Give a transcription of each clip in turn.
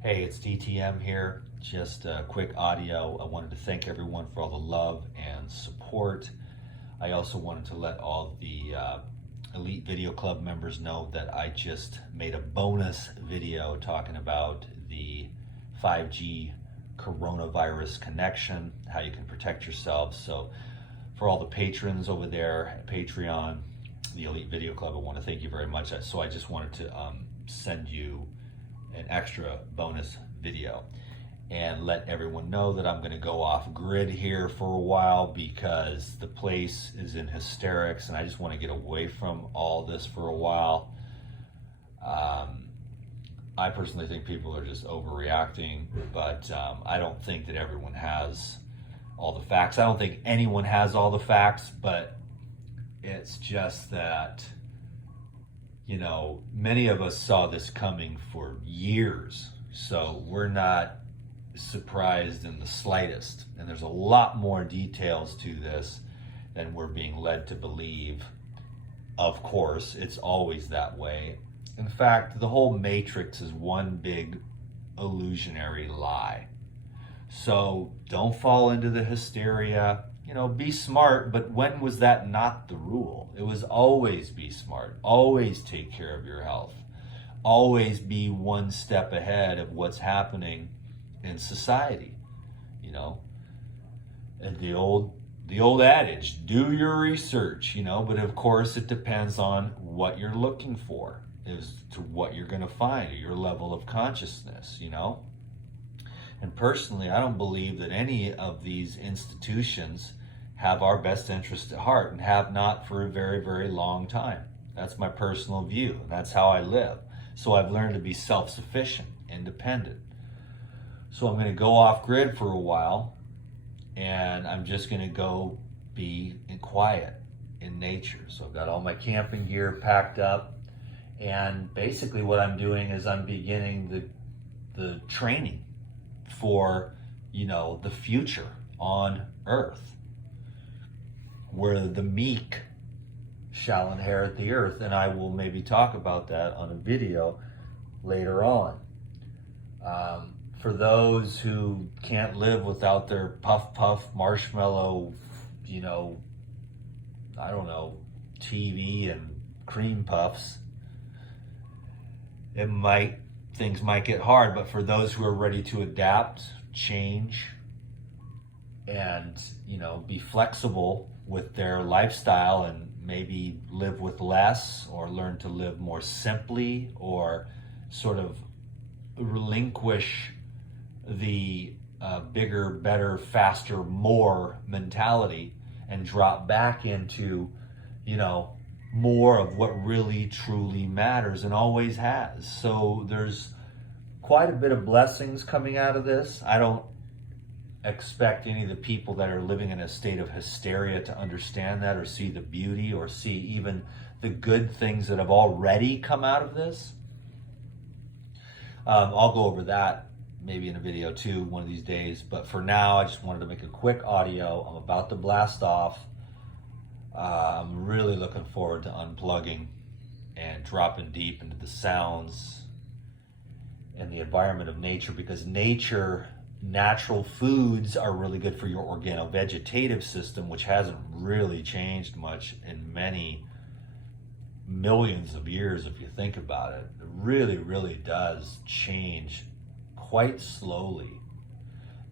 Hey, it's DTM here. Just a quick audio. I wanted to thank everyone for all the love and support. I also wanted to let all the Elite Video Club members know that I just made a bonus video talking about the 5G coronavirus connection, how you can protect yourselves. So for all the patrons over there at Patreon, the Elite Video Club, I want to thank you very much. So I just wanted to send you an extra bonus video and let everyone know that I'm going to go off grid here for a while because the place is in hysterics and I just want to get away from all this for a while. I personally think people are just overreacting, but I don't think that everyone has all the facts. I don't think anyone has all the facts, but it's just that, you know, many of us saw this coming for years, so we're not surprised in the slightest. And there's a lot more details to this than we're being led to believe. Of course, it's always that way. In fact, the whole Matrix is one big illusionary lie. So don't fall into the hysteria. You know, be smart, but when was that not the rule? It was always be smart, always take care of your health, always be one step ahead of what's happening in society. You know, and the old adage, do your research, you know, but of course it depends on what you're looking for, as to what you're going to find, or your level of consciousness, you know. And personally, I don't believe that any of these institutions have our best interest at heart, and have not for a very, very long time. That's my personal view, and that's how I live. So I've learned to be self-sufficient, independent. So I'm going to go off grid for a while, and I'm just going to go be in quiet in nature. So I've got all my camping gear packed up, and basically what I'm doing is I'm beginning the training for, you know, the future on Earth, where the meek shall inherit the earth. And I will maybe talk about that on a video later on. For those who can't live without their puff marshmallow, you know, I don't know, TV and cream puffs, things might get hard. But for those who are ready to adapt, change, and, you know, be flexible with their lifestyle and maybe live with less, or learn to live more simply, or sort of relinquish the bigger, better, faster, more mentality and drop back into, you know, more of what really truly matters and always has. So there's quite a bit of blessings coming out of this. I don't expect any of the people that are living in a state of hysteria to understand that, or see the beauty, or see even the good things that have already come out of this. I'll go over that maybe in a video too one of these days, but for now I just wanted to make a quick audio. I'm about to blast off. I'm really looking forward to unplugging and dropping deep into the sounds and the environment of nature, because natural foods are really good for your organovegetative system, which hasn't really changed much in many millions of years. If you think about it, it really, really does change quite slowly,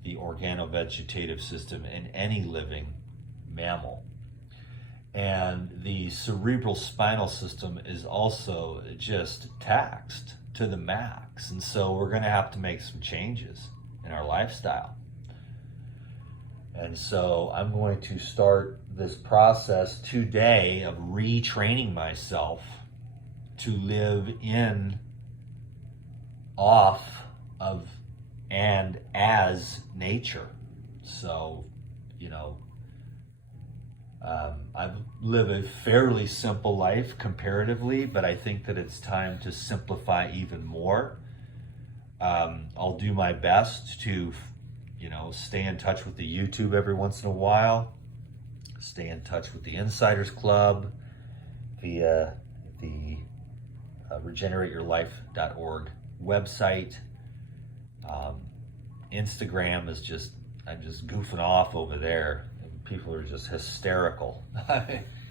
the organovegetative system in any living mammal. And the cerebral spinal system is also just taxed to the max. And so we're going to have to make some changes in our lifestyle. And so I'm going to start this process today of retraining myself to live in, off of, and as nature. So, you know, I live a fairly simple life comparatively, but I think that it's time to simplify even more. I'll do my best to, you know, stay in touch with the YouTube every once in a while, stay in touch with the Insiders Club via the regenerateyourlife.org website. Instagram is just, I'm just goofing off over there. People are just hysterical.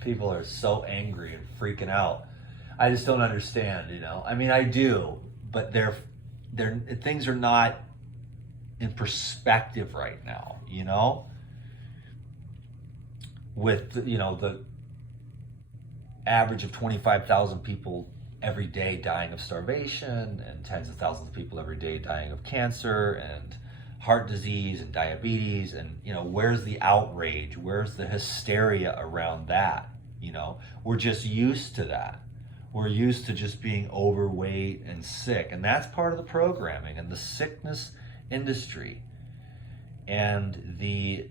People are so angry and freaking out. I just don't understand, you know. I mean, I do, but things are not in perspective right now, you know. With, you know, the average of 25,000 people every day dying of starvation, and tens of thousands of people every day dying of cancer and heart disease and diabetes, and, you know, where's the outrage? Where's the hysteria around that? You know, we're just used to that. We're used to just being overweight and sick, and that's part of the programming and the sickness industry and the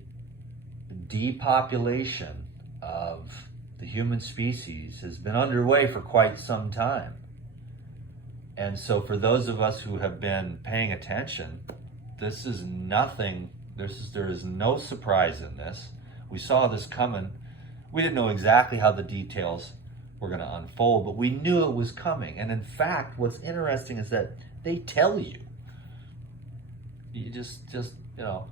depopulation of the human species has been underway for quite some time. And so for those of us who have been paying attention, this is nothing, there is no surprise in this. We saw this coming. We didn't know exactly how the details were going to unfold, but we knew it was coming. And in fact, what's interesting is that they tell you. You just you know,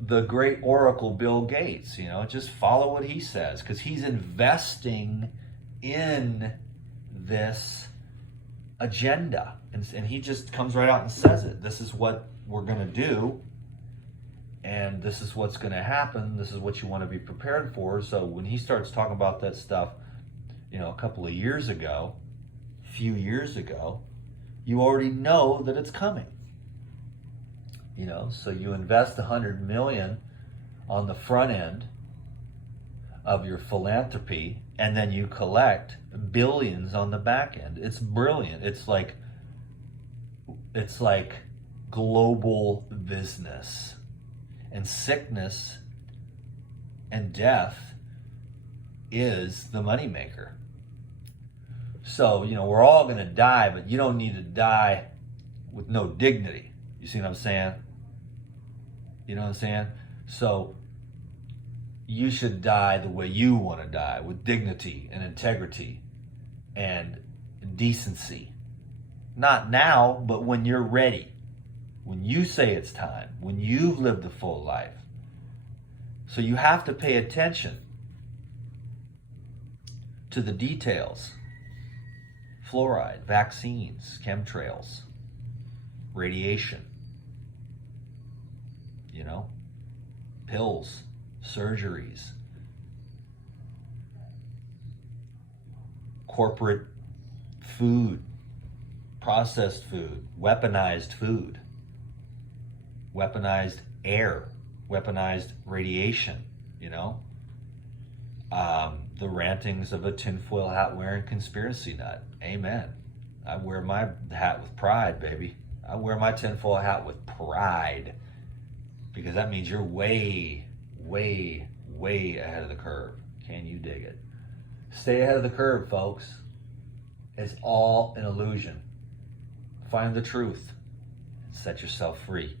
the great oracle, Bill Gates, you know, just follow what he says, because he's investing in this agenda. And he just comes right out and says it. This is what we're going to do, and this is what's going to happen. This is what you want to be prepared for. So when he starts talking about that stuff, you know, a few years ago, you already know that it's coming. You know, so you invest $100 million on the front end of your philanthropy, and then you collect billions on the back end. It's brilliant. It's like global business. And sickness and death is the moneymaker. So, you know, we're all going to die, but you don't need to die with no dignity. You see what I'm saying? You know what I'm saying? So you should die the way you want to die, with dignity and integrity and decency. Not now, but when you're ready. When you say it's time. When you've lived a full life. So you have to pay attention to the details. Fluoride, vaccines, chemtrails, radiation. You know, pills, surgeries, corporate food, processed food, weaponized air, weaponized radiation, you know, the rantings of a tinfoil hat wearing conspiracy nut. Amen. I wear my hat with pride, baby. I wear my tinfoil hat with pride. Because that means you're way, way, way ahead of the curve. Can you dig it? Stay ahead of the curve, folks. It's all an illusion. Find the truth. Set yourself free.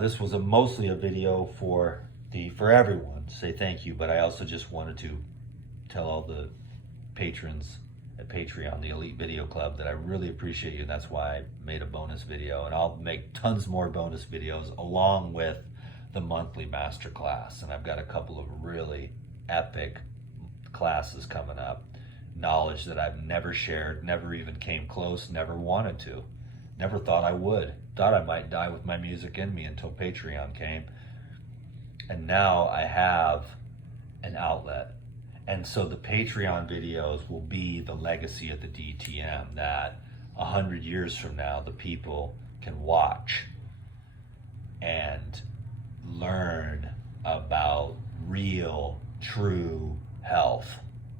This was mostly a video for everyone to say thank you, but I also just wanted to tell all the patrons at Patreon, the Elite Video Club, that I really appreciate you, and that's why I made a bonus video, and I'll make tons more bonus videos along with the monthly masterclass. And I've got a couple of really epic classes coming up, knowledge that I've never shared, never even came close, never wanted to, never thought I would, thought I might die with my music in me until Patreon came. And now I have an outlet. And so the Patreon videos will be the legacy of the DTM that 100 years from now, the people can watch and learn about real, true health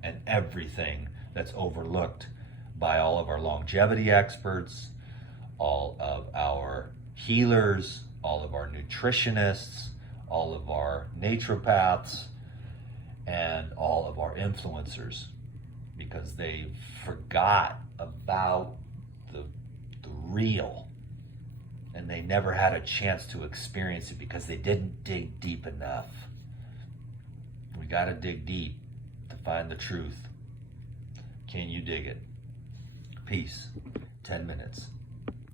and everything that's overlooked by all of our longevity experts, all of our healers, all of our nutritionists, all of our naturopaths, and all of our influencers, because they forgot about the real, and they never had a chance to experience it because they didn't dig deep enough. We got to dig deep to find the truth. Can you dig it? Peace. 10 minutes.